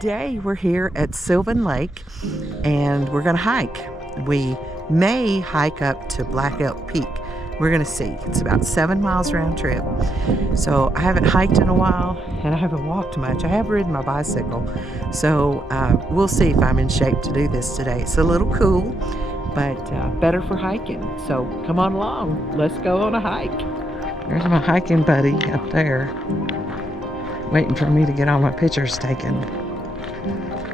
Today we're here at Sylvan Lake and we're gonna hike. We may hike up to Black Elk Peak. We're gonna see. It's about 7 miles round trip. So I haven't hiked in a while and I haven't walked much. I have ridden my bicycle. So we'll see if I'm in shape to do this today. It's a little cool, but better for hiking. So come on along, let's go on a hike. There's my hiking buddy up there, waiting for me to get all my pictures taken.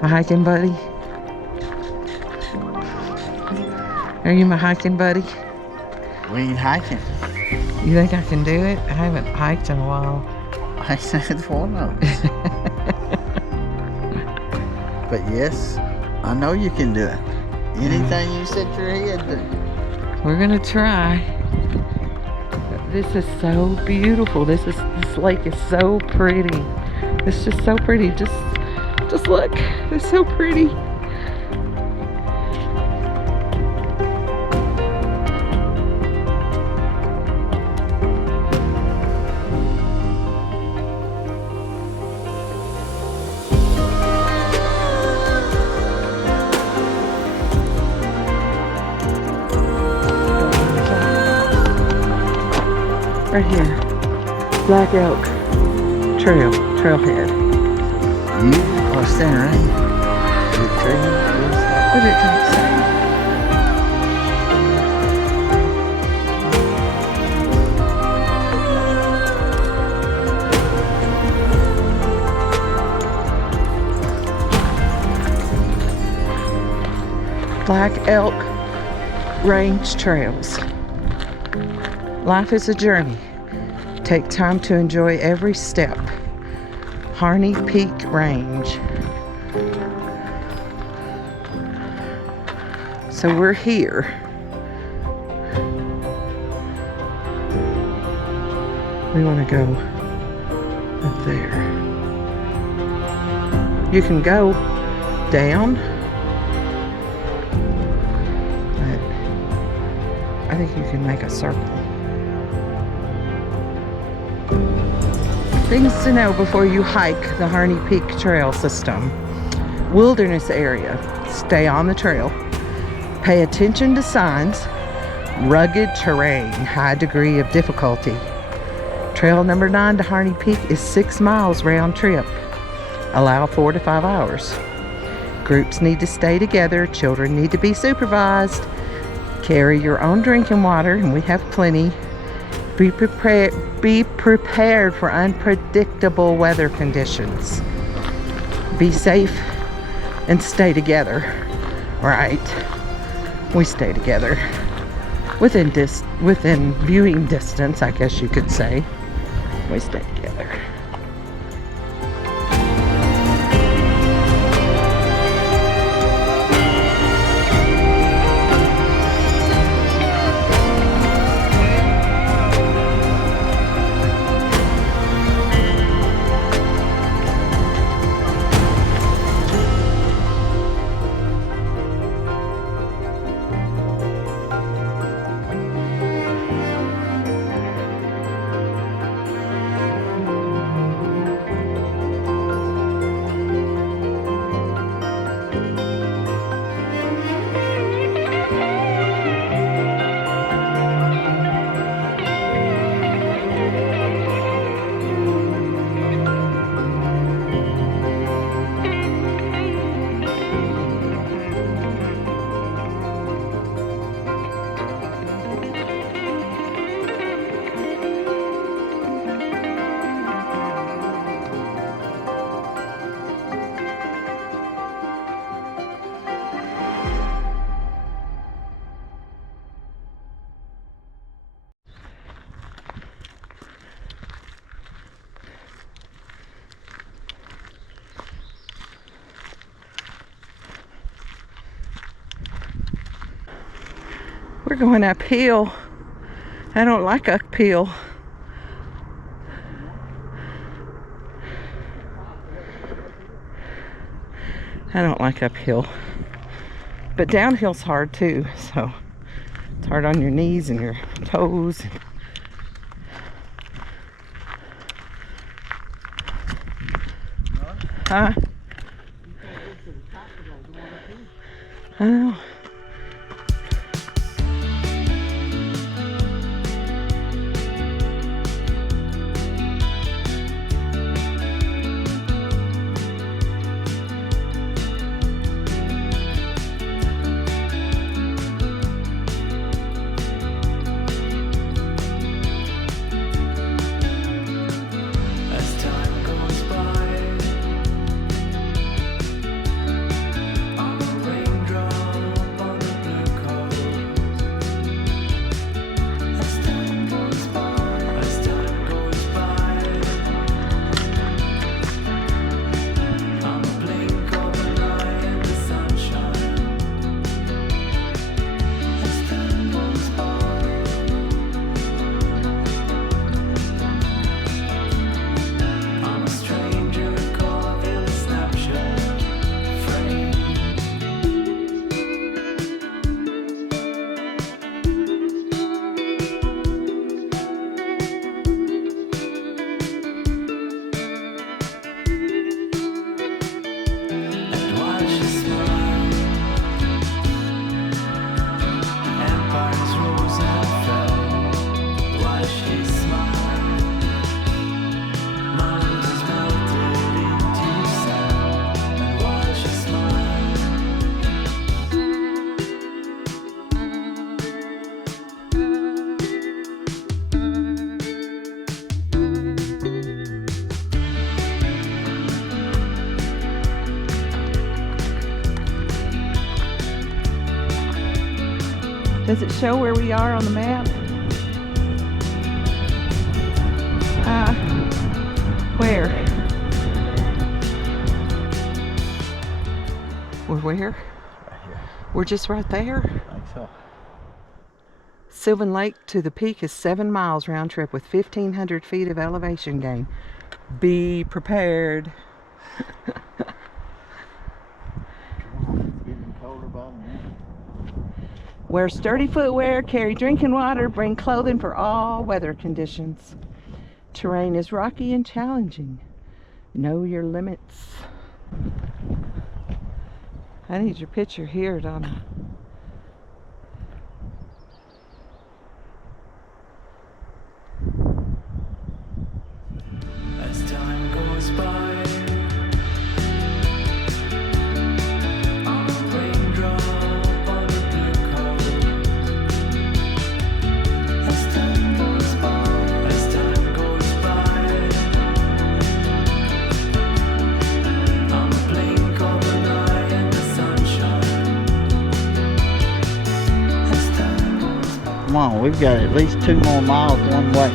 My hiking buddy. Are you my hiking buddy? We ain't hiking. You think I can do it? I haven't hiked in a while. I said one of us. But yes, I know you can do it. Anything you set your head to. We're gonna try. This is so beautiful. This lake is so pretty. It's just so pretty. Just look. It's so pretty. Right here, Black Elk trailhead. You are standing right with trail. What did it say? Black Elk Range Trails. Life is a journey. Take time to enjoy every step. Harney Peak Range. So we're here. We want to go up there. You can go down, but I think you can make a circle. Things to know before you hike the Harney Peak Trail system. Wilderness area. Stay on the trail. Pay attention to signs. Rugged terrain. High degree of difficulty. Trail number 9 to Harney Peak is 6 miles round trip. Allow 4 to 5 hours. Groups need to stay together. Children need to be supervised. Carry your own drinking water, and we have plenty. Be prepared for unpredictable weather conditions. Be safe and stay together. Right. We stay together. Within viewing distance, I guess you could say. We stay together. We're going uphill. I don't like uphill. I don't like uphill. But downhill's hard too, so it's hard on your knees and your toes. Huh? I know. Does it show where we are on the map? Where? We're where? Right here. We're just right there. I think so. Sylvan Lake to the peak is 7 miles round trip with 1,500 feet of elevation gain. Be prepared. It's getting colder by the minute. Wear sturdy footwear, carry drinking water, bring clothing for all weather conditions. Terrain is rocky and challenging. Know your limits. I need your picture here, Donna. As time goes by, I'm a raindrop on the blue coast. As time goes by, I'm a blink of an eye in the sunshine. As time goes by. Come on, we've got at least 2 more miles one way.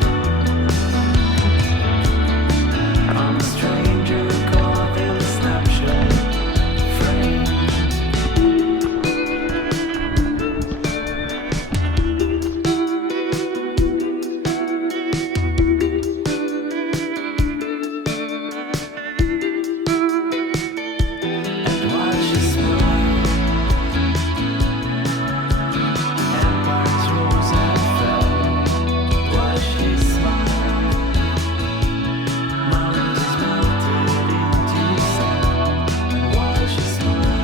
I'm a stranger caught in a snapshot frame. And watch you smile. Empires rose and fell. Watch you smile. Mountains melted into sand. And watch you smile.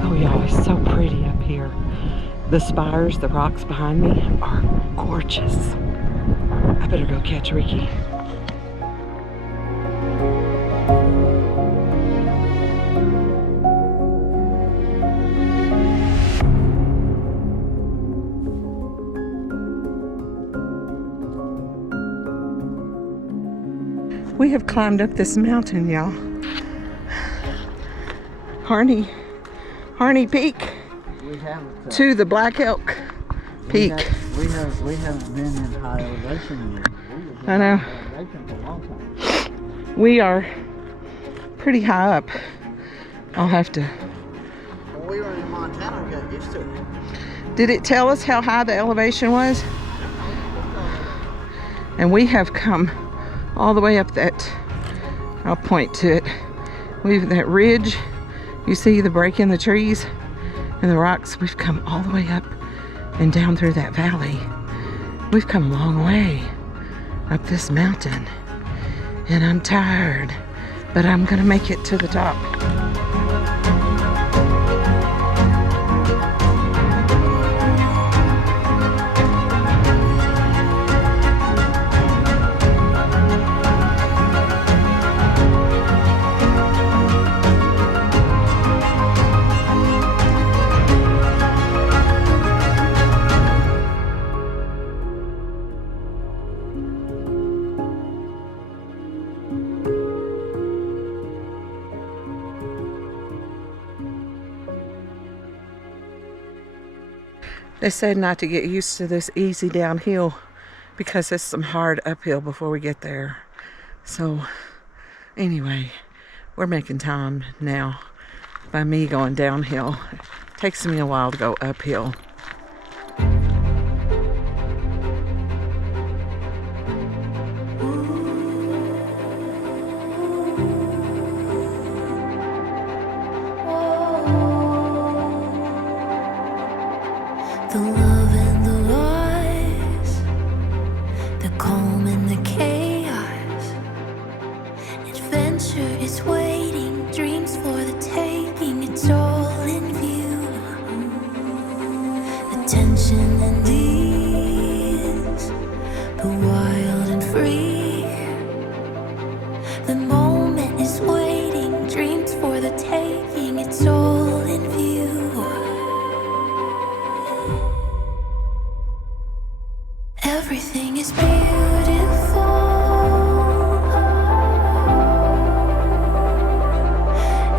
Oh y'all, it's so pretty up here. The spires, the rocks behind me are gorgeous. I better go catch Ricky. We have climbed up this mountain, y'all. Harney Peak We haven't. to the Black Elk Peak. We haven't been in high elevation yet. I know. High elevation for a long time. We are pretty high up. I'll have to. When we were in Montana, we got used to it. Did it tell us how high the elevation was? And we have come all the way up that, I'll point to it. That ridge, you see the break in the trees and the rocks. We've come all the way up and down through that valley. We've come a long way up this mountain. And I'm tired, but I'm gonna make it to the top. They said not to get used to this easy downhill because it's some hard uphill before we get there. So anyway, we're making time now by me going downhill. It takes me a while to go uphill. The love and the lies, the calm and the chaos. Adventure is waiting, dreams for the taking. It's all in view. The tension and ease, the wild and free. The moment is waiting, dreams for the taking. It's all in view. Everything is beautiful.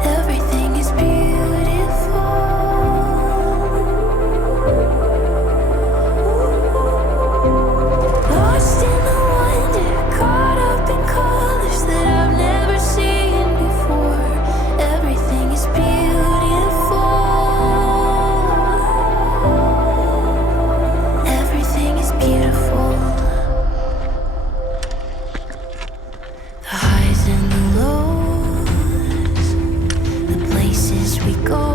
Everything is beautiful. Lost in the wonder, caught up in colors that I've never seen before. Everything is beautiful. Everything is beautiful. The highs and the lows, the places we go.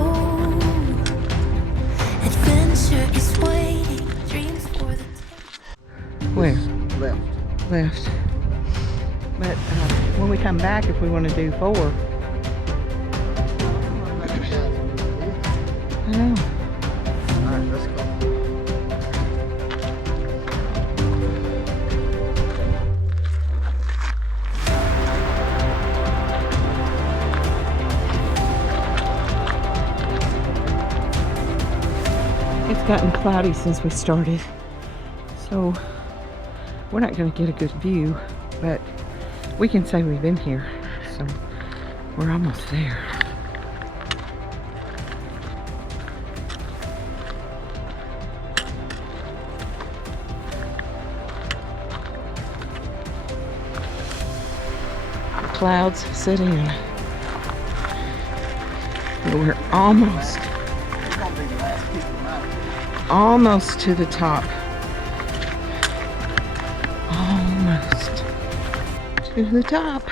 Adventure is waiting, dreams for the Where? Left. Left. But when we come back, if we want to do 4, I know. Alright, let's go. It's gotten cloudy since we started, so we're not going to get a good view, but we can say we've been here, so we're almost there. The clouds set in. We're almost We're gonna be the last people out. almost to the top. Almost to the top.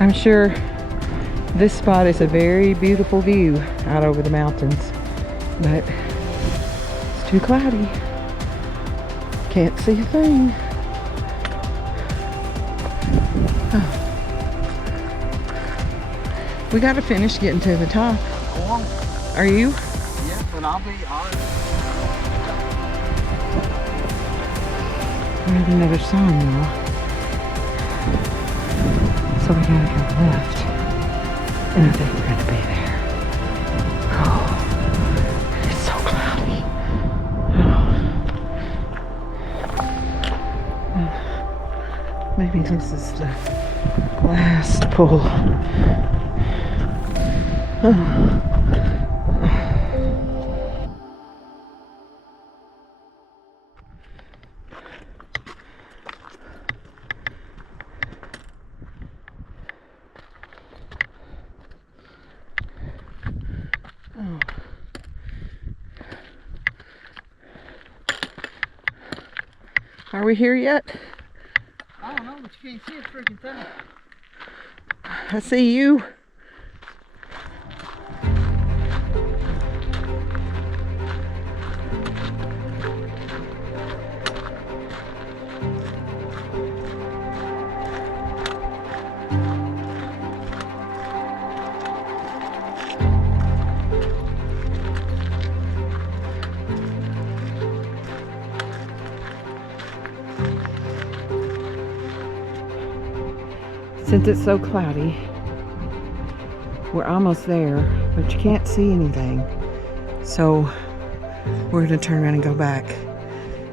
I'm sure This spot is a very beautiful view out over the mountains, but it's too cloudy. Can't see a thing. Oh. We got to finish getting to the top. Are you? Yeah, but I'll be honest. We have another sign now. So we gotta go left. And I think we're gonna be there. Oh, it's so cloudy. Oh. Maybe this is the last pull. Oh. Are we here yet? I don't know, but you can't see a freaking thing. I see you. Since it's so cloudy, we're almost there, but you can't see anything. So we're gonna turn around and go back.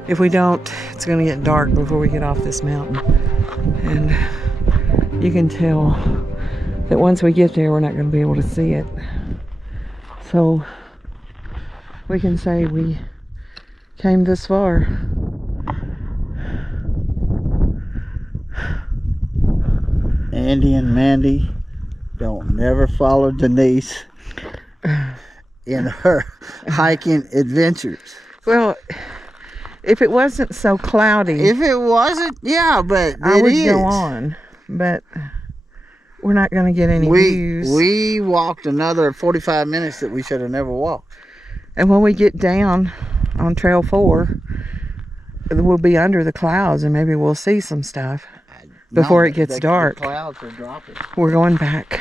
If we don't, it's gonna get dark before we get off this mountain. And you can tell that once we get there, we're not gonna be able to see it. So we can say we came this far. Andy and Mandy don't never follow Denise in her hiking adventures. Well, if it wasn't so cloudy, If it wasn't, yeah, but I it would is. go on. But we're not going to get any views. We walked another 45 minutes that we should have never walked. And when we get down on Trail 4, we'll be under the clouds and maybe we'll see some stuff before it gets dark. The clouds are dropping. We're going back.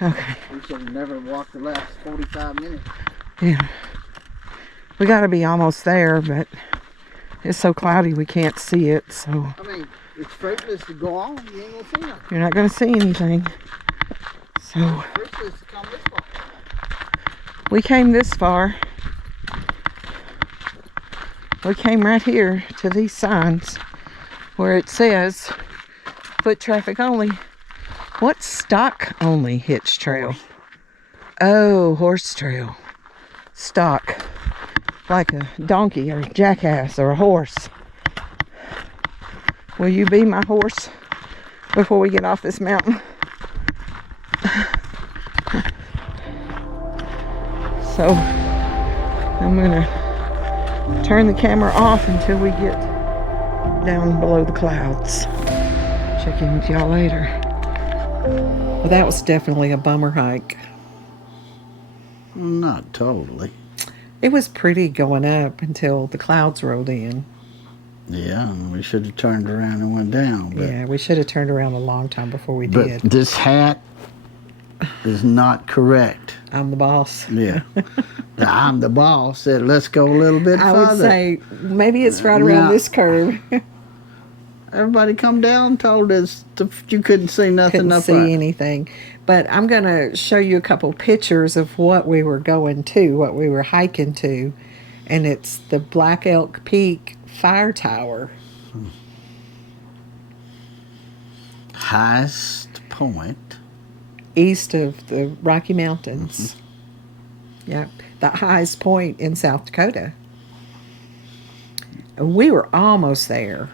Okay. We should have never walked the last 45 minutes. Yeah. We got to be almost there, but it's so cloudy we can't see it. So I mean, it's fruitless to go on. You ain't gonna see nothing. you're not going to see anything. So It's fruitless to come this far. we came this far. We came right here to these signs where it says foot traffic only. What's stock only hitch trail? Oh, horse trail. Stock. Like a donkey or a jackass or a horse. Will you be my horse before we get off this mountain? So I'm gonna turn the camera off until we get down below the clouds. Check in with y'all later. Well, that was definitely a bummer hike. Not totally. It was pretty going up until the clouds rolled in. Yeah, we should have turned around and went down. But, Yeah, we should have turned around a long time before we but did. this hat is not correct. I'm the boss. Yeah. I'm the boss. Said, let's go a little bit I farther. would say maybe it's right around No. this curve. Everybody come down, told us you couldn't see nothing Couldn't up see there. anything. But I'm going to show you a couple pictures of what we were going to, what we were hiking to. And it's the Black Elk Peak Fire Tower. Highest point. East of the Rocky Mountains. Yeah, the highest point in South Dakota. We were almost there.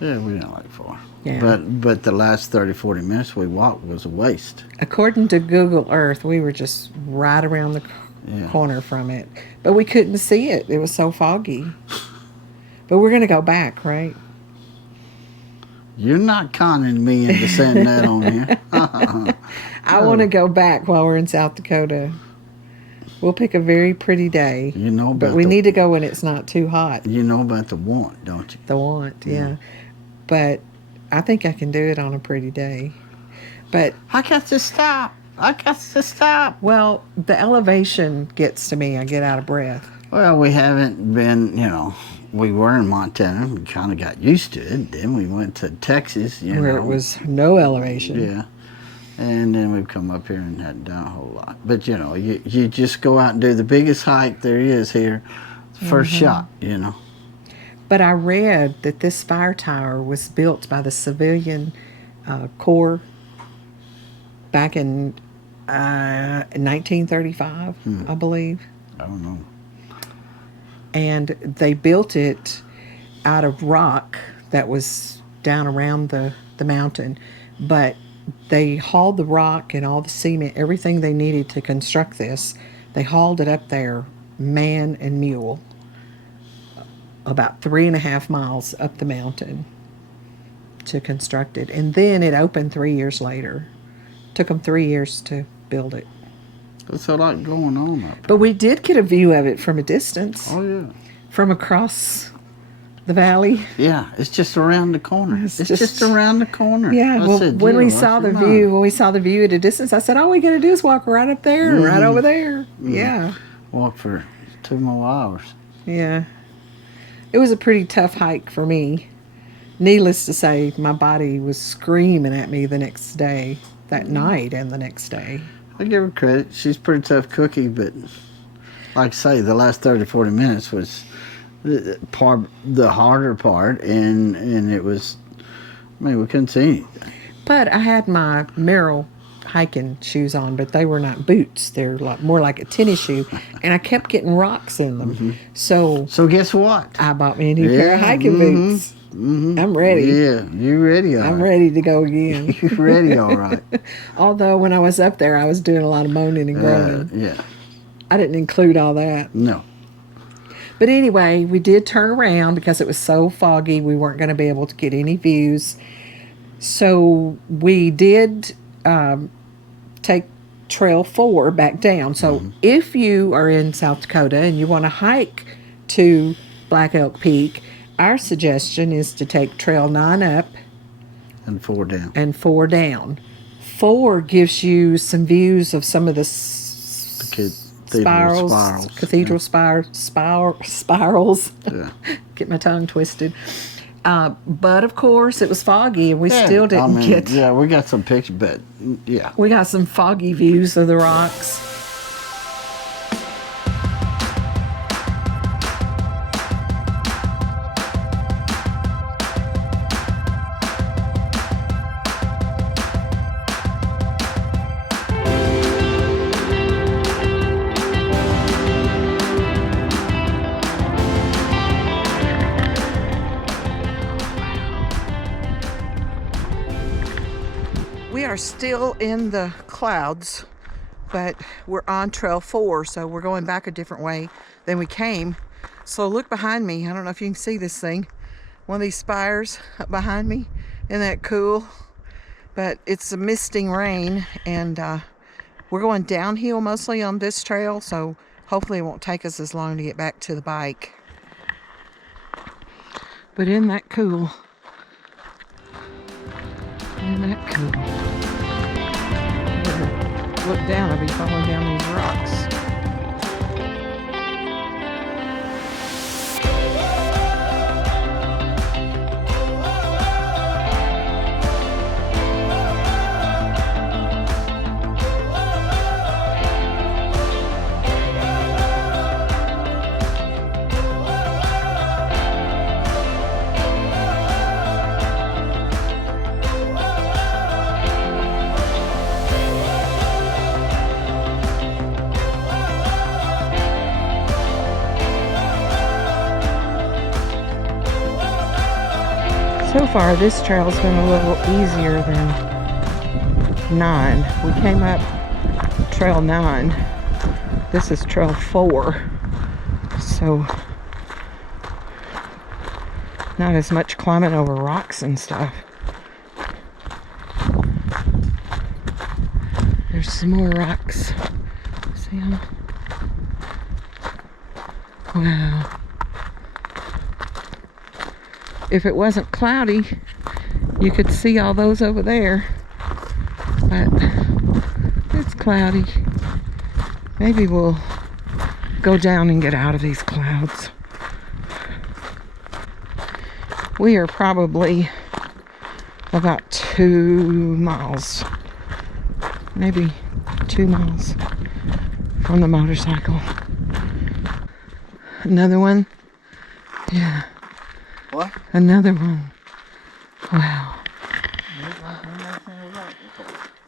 Yeah, we didn't like far. Yeah. But the last 30, 40 minutes we walked was a waste. According to Google Earth, we were just right around the Yeah. corner from it. But we couldn't see it. It was so foggy. But we're going to go back, right? You're not conning me into saying that on here. I want to go back while we're in South Dakota. We'll pick a very pretty day. You know about but we need to go when it's not too hot. You know about the want, don't you? The want, yeah. But I think I can do it on a pretty day. But I got to stop. well, the elevation gets to me. I get out of breath. Well, we haven't been, we were in Montana. We kind of got used to it. Then we went to Texas, Where it was no elevation. Yeah. And then we've come up here and hadn't done a whole lot. But, you just go out and do the biggest hike there is here. First shot, But I read that this fire tower was built by the Civilian Corps back in 1935, I believe. I don't know. And they built it out of rock that was down around the mountain. But they hauled the rock and all the cement, everything they needed to construct this. They hauled it up there, man and mule, about 3.5 miles up the mountain to construct it. And then it opened 3 years later. Took them 3 years to build it. There's a lot going on up there. But we did get a view of it from a distance. Oh, yeah. From across the valley. Yeah, it's just around the corner. It's just just around the corner. Yeah, I well, said, when we "Jill, saw what's the your mind?" view, at a distance, I said, all we got to do is walk right up there, right over there. Yeah. Walk for 2 more hours. Yeah. It was a pretty tough hike for me. Needless to say, my body was screaming at me the next day, that night and the next day. I give her credit. She's a pretty tough cookie, but like I say, the last 30, 40 minutes was the harder part, and it was, we couldn't see anything. But I had my Merrill hiking shoes on, but they were not boots. They're more like a tennis shoe, and I kept getting rocks in them. So guess what? I bought me a new pair of hiking boots. I'm ready. Yeah, you ready? I'm ready to go again. You're ready, all right. Although when I was up there, I was doing a lot of moaning and groaning. Yeah. I didn't include all that. No. But anyway, we did turn around because it was so foggy. We weren't going to be able to get any views. So we did take Trail 4 back down. So if you are in South Dakota and you want to hike to Black Elk Peak, our suggestion is to take Trail 9 up And 4 down. and 4 down. 4 gives you some views of some of the cathedral spirals. Yeah. Get my tongue twisted. But of course, it was foggy, and we still didn't get. Yeah, we got some pictures, but yeah. We got some foggy views of the rocks. We are still in the clouds, but we're on Trail 4, so we're going back a different way than we came. So look behind me. I don't know if you can see this thing. One of these spires up behind me. Isn't that cool? But it's a misting rain, and we're going downhill mostly on this trail, so hopefully it won't take us as long to get back to the bike. But isn't that cool? Isn't that cool? Look down, I'll be falling down these rocks. So far, this trail's been a little easier than 9. We came up Trail 9. This is Trail 4. So, not as much climbing over rocks and stuff. some more rocks. See them? Wow. If it wasn't cloudy, you could see all those over there. But it's cloudy. Maybe we'll go down and get out of these clouds. We are probably about 2 miles, maybe 2 miles from the motorcycle. Another one. Yeah. What? Another one. Wow.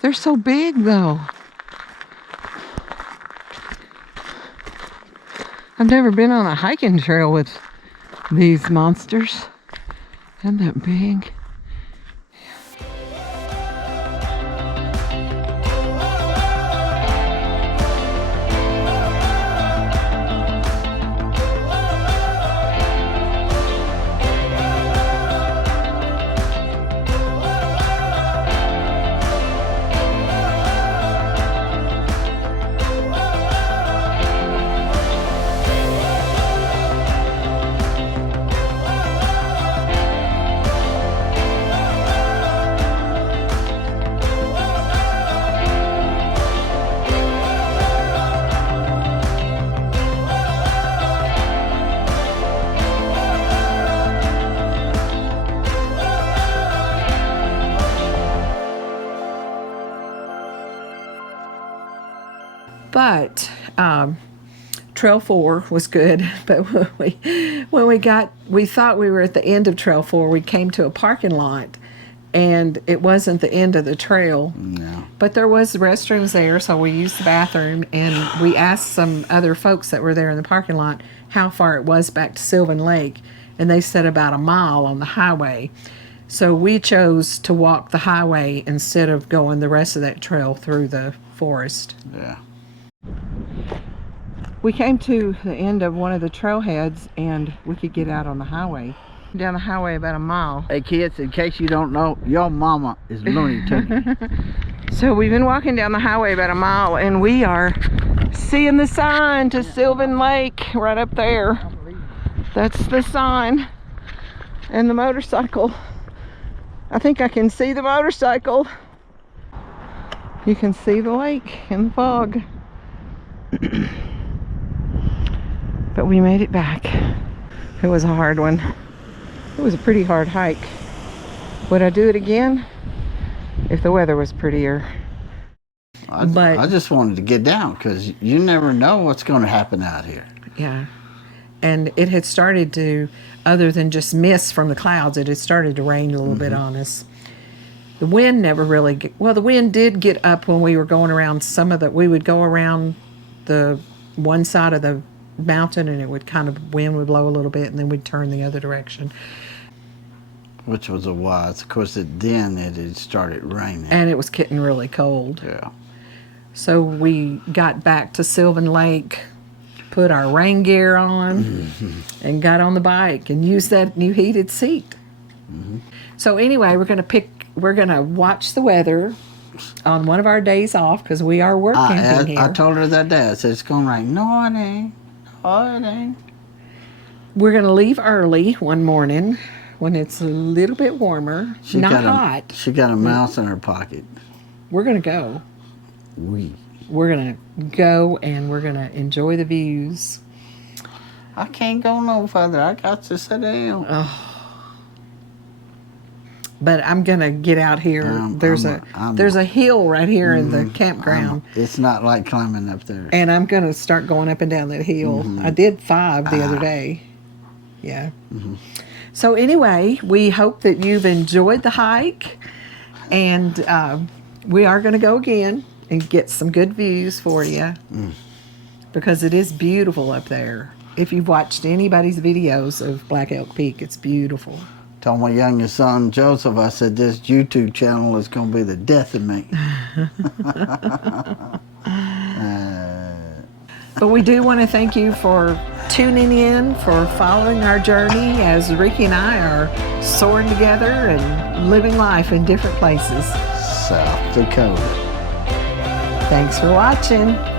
They're so big though. I've never been on a hiking trail with these monsters. Isn't that big? But Trail 4 was good. But when we thought we were at the end of Trail 4, we came to a parking lot, and it wasn't the end of the trail. No. But there was restrooms there, so we used the bathroom, and we asked some other folks that were there in the parking lot how far it was back to Sylvan Lake, and they said about a mile on the highway. So we chose to walk the highway instead of going the rest of that trail through the forest. Yeah. We came to the end of one of the trailheads, and we could get out on the highway. Down the highway about a mile. Hey kids, in case you don't know, your mama is Looney Tunes. So we've been walking down the highway about a mile, and we are seeing the sign to Sylvan Lake right up there. That's the sign. And the motorcycle. I think I can see the motorcycle. You can see the lake in the fog. But we made it back. It was a hard one. It was a pretty hard hike. Would I do it again? If the weather was prettier. I just wanted to get down because you never know what's going to happen out here. Yeah. And it had started to, other than just mist from the clouds, it had started to rain a little bit on us. The wind never really, the wind did get up when we were going around we would go around the one side of the mountain, and it would wind would blow a little bit, and then we'd turn the other direction. Which was a wise. Of course, then it had started raining. And it was getting really cold. Yeah. So we got back to Sylvan Lake, put our rain gear on, and got on the bike and used that new heated seat. So anyway, we're gonna watch the weather on one of our days off because we are work camping here. I told her that day. I said, it's going to rain. No, it ain't. No, it ain't. We're going to leave early one morning when it's a little bit warmer, not hot. She got a mouse in her pocket. We're going to go. We're going to go, and we're going to enjoy the views. I can't go no further. I got to sit down. Oh. But I'm going to get out here. There's a hill right here in the campground. It's not like climbing up there. And I'm going to start going up and down that hill. I did 5 the other day. Yeah. So anyway, we hope that you've enjoyed the hike. And we are going to go again and get some good views for you. Because it is beautiful up there. If you've watched anybody's videos of Black Elk Peak, it's beautiful. Told my youngest son, Joseph, I said, this YouTube channel is going to be the death of me. But we do want to thank you for tuning in, for following our journey as Ricky and I are soaring together and living life in different places. South Dakota. Thanks for watching.